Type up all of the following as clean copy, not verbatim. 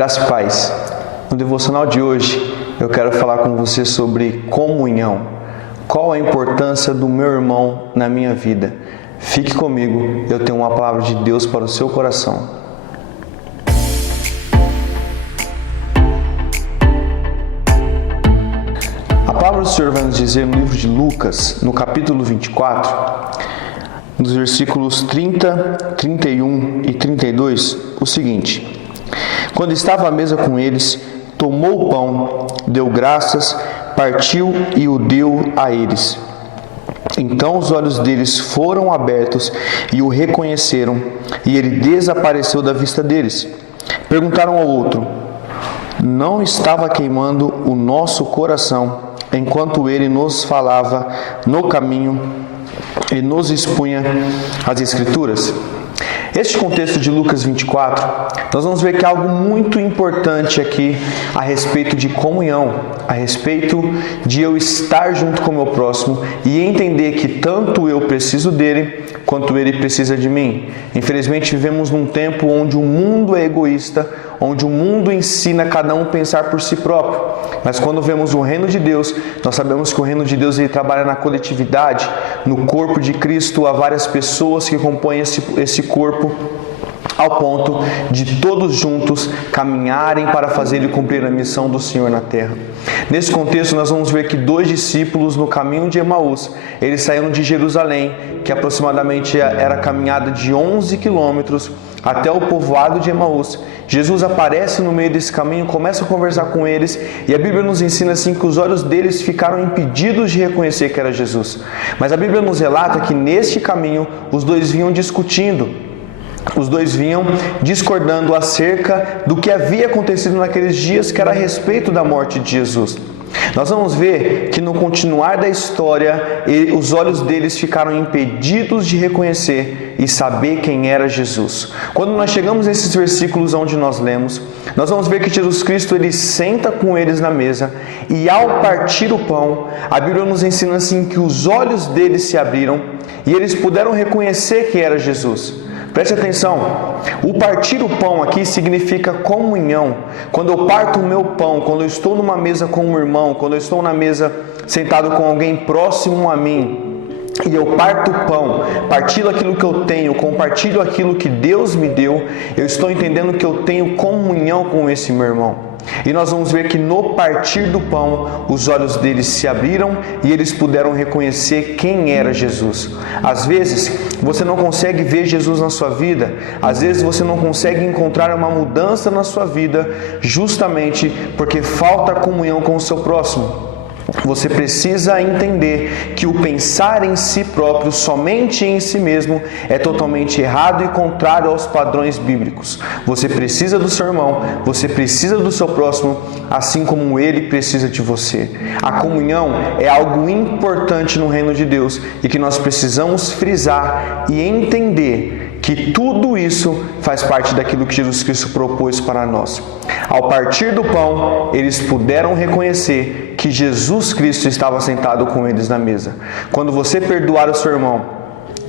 Graça e paz. No devocional de hoje, eu quero falar com você sobre comunhão. Qual a importância do meu irmão na minha vida? Fique comigo, eu tenho uma palavra de Deus para o seu coração. A palavra do Senhor vai nos dizer no livro de Lucas, no capítulo 24, nos versículos 30, 31 e 32, o seguinte: Quando estava à mesa com eles, tomou o pão, deu graças, partiu e o deu a eles. Então os olhos deles foram abertos e o reconheceram, e ele desapareceu da vista deles. Perguntaram ao outro: Não estava queimando o nosso coração enquanto ele nos falava no caminho e nos expunha as Escrituras? Este contexto de Lucas 24, nós vamos ver que há algo muito importante aqui a respeito de comunhão, a respeito de eu estar junto com o meu próximo e entender que tanto eu preciso dele, quanto ele precisa de mim. Infelizmente, vivemos num tempo onde o mundo é egoísta, onde o mundo ensina cada um pensar por si próprio. Mas quando vemos o reino de Deus, nós sabemos que o reino de Deus ele trabalha na coletividade, no corpo de Cristo. Há várias pessoas que compõem esse corpo, ao ponto de todos juntos caminharem para fazer e cumprir a missão do Senhor na terra. Nesse contexto, nós vamos ver que 2 discípulos no caminho de Emaús, eles saíram de Jerusalém, que aproximadamente era a caminhada de 11 quilômetros, até o povoado de Emaús. Jesus aparece no meio desse caminho, começa a conversar com eles, e a Bíblia nos ensina assim que os olhos deles ficaram impedidos de reconhecer que era Jesus. Mas a Bíblia nos relata que neste caminho os dois vinham discutindo, os dois vinham discordando acerca do que havia acontecido naqueles dias, que era a respeito da morte de Jesus. Nós vamos ver que no continuar da história, os olhos deles ficaram impedidos de reconhecer e saber quem era Jesus. Quando nós chegamos nesses versículos onde nós lemos, nós vamos ver que Jesus Cristo ele senta com eles na mesa e ao partir o pão, a Bíblia nos ensina assim que os olhos deles se abriram e eles puderam reconhecer que era Jesus. Preste atenção, o partir o pão aqui significa comunhão. Quando eu parto o meu pão, quando eu estou numa mesa com um irmão, quando eu estou na mesa sentado com alguém próximo a mim, e eu parto o pão, partilho aquilo que eu tenho, compartilho aquilo que Deus me deu, eu estou entendendo que eu tenho comunhão com esse meu irmão. E nós vamos ver que no partir do pão, os olhos deles se abriram e eles puderam reconhecer quem era Jesus. Às vezes, você não consegue ver Jesus na sua vida, às vezes você não consegue encontrar uma mudança na sua vida, justamente porque falta comunhão com o seu próximo. Você precisa entender que o pensar em si próprio, somente em si mesmo, é totalmente errado e contrário aos padrões bíblicos. Você precisa do seu irmão, você precisa do seu próximo, assim como ele precisa de você. A comunhão é algo importante no reino de Deus e que nós precisamos frisar e entender que tudo isso faz parte daquilo que Jesus Cristo propôs para nós. Ao partir do pão, eles puderam reconhecer que Jesus Cristo estava sentado com eles na mesa. Quando você perdoar o seu irmão,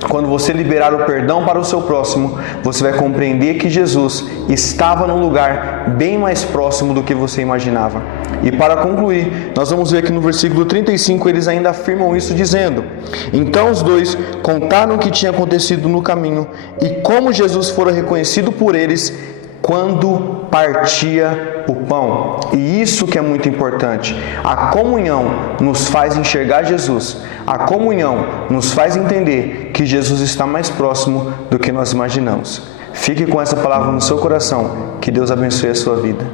quando você liberar o perdão para o seu próximo, você vai compreender que Jesus estava num lugar bem mais próximo do que você imaginava. E para concluir, nós vamos ver que no versículo 35 eles ainda afirmam isso dizendo: Então os dois contaram o que tinha acontecido no caminho e como Jesus fora reconhecido por eles quando partia o pão. E isso que é muito importante. A comunhão nos faz enxergar Jesus. A comunhão nos faz entender que Jesus está mais próximo do que nós imaginamos. Fique com essa palavra no seu coração. Que Deus abençoe a sua vida.